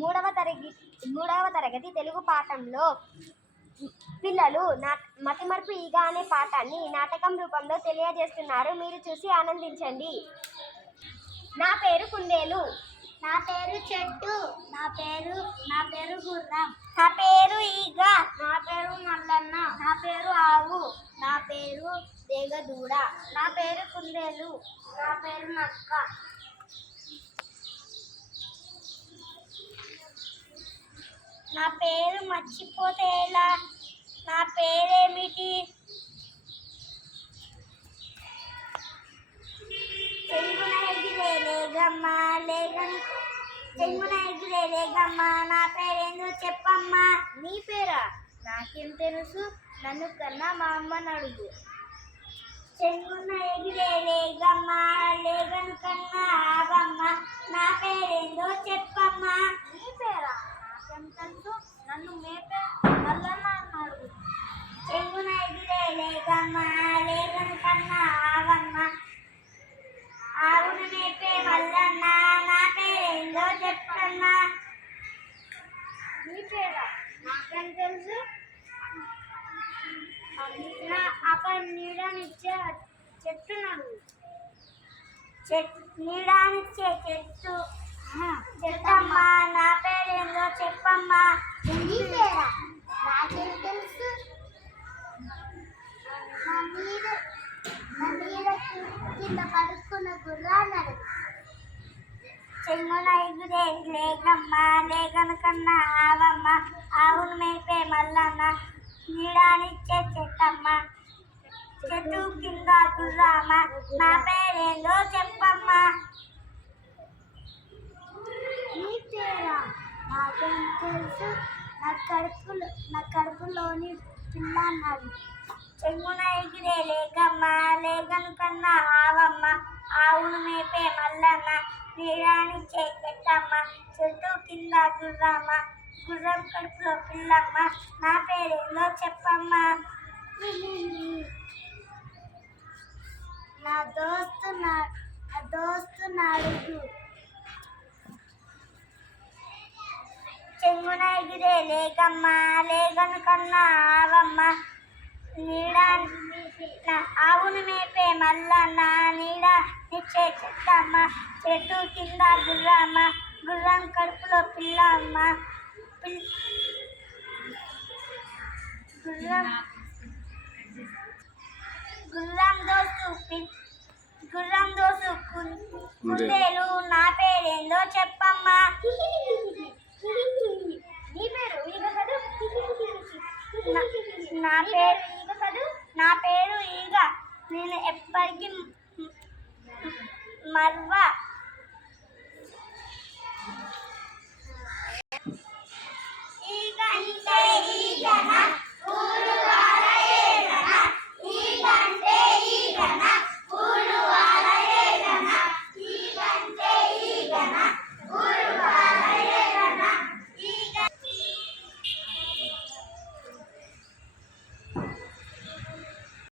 మూడవ తరగతి తెలుగు పాఠంలో పిల్లలు మతిమరుపు ఈగ అనే పాఠాన్ని నాటకం రూపంలో తెలియజేస్తున్నారు. మీరు చూసి ఆనందించండి. నా పేరు కుందేలు. నా పేరు చెట్టు. నా పేరు గుర్రం. నా పేరు ఈగ. నా పేరు మల్లన్న. నా పేరు ఆవు. నా పేరు దేగదూడ. నా పేరు కుందేలు. నా పేరు నక్క. నా పేరు మర్చిపోతే ఎలా? నా పేరేమిటి? చెంగున ఎగిరే లేగమ్మ నా పేరేందో చెప్పమ్మా. నీ పేరా? నాకేం తెలుసు, నన్ను కన్నా మా అమ్మని అడుగు. చెంగున ఎగిరే లేగను కన్నా ఆవమ్మ నా పేరేందో చెప్పమ్మా. నీ పేరా? నాకేం తెలుసు, నన్ను మేపే మల్లన్న అన్నాడు. చెంగున ఎగిరే లేగను కన్నా ఆవమ్మ ఆవును మేపే మల్లన్న నా పేరేందో చెప్పమ్మా. నీ పేరా? నాకేం తెలుసు, అక్కడ నీడనిచ్చే చెట్టు నడుగు. నీడానిచ్చే చెట్టమ్మా నా పేరేందో చెప్పమ్మా. నీ పేరా? నాకేం తెలుసు, నా మీద కింద పడుకున్న గుర్రాలు. చెంగున ఎగిరే లేగను కన్నా ఆవమ్మ ఆవును మేపే మల్లన్న నీడానిచ్చే చెట్టమ్మ చెట్టు కింద గుర్రామ నా పేరేందో చెప్పమ్మా. నీ పేరా? నాకేం తెలుసు, నా కడుపులోని పిల్ల అన్నాడు. చెంగున ఎగిరే లేగను కన్నా ఆవమ్మ ఆవును మేపే మల్లన్న నీడానిచ్చే చెట్టమ్మ చెట్టు కింద గుర్రం కడుపులో పిల్లమ్మ నా పేరేందో చెప్పమ్మా. నా దోస్తు నాడుగు. చెంగున ఎగిరే లేగను కన్నా ఆవమ్మ ఆవును మేపే మల్లన్న నీడానిచ్చే చెట్టమ్మ చెట్టు కింద గుర్రం కడుపులో పిల్లమ్మ గుర్రం దోసు కుందేలు నా పేరేందో చెప్పమ్మా. నీ పేరు ఈగ కదూ? నా పేరు ఈగ. నేను ఎప్పటికీ మర్వ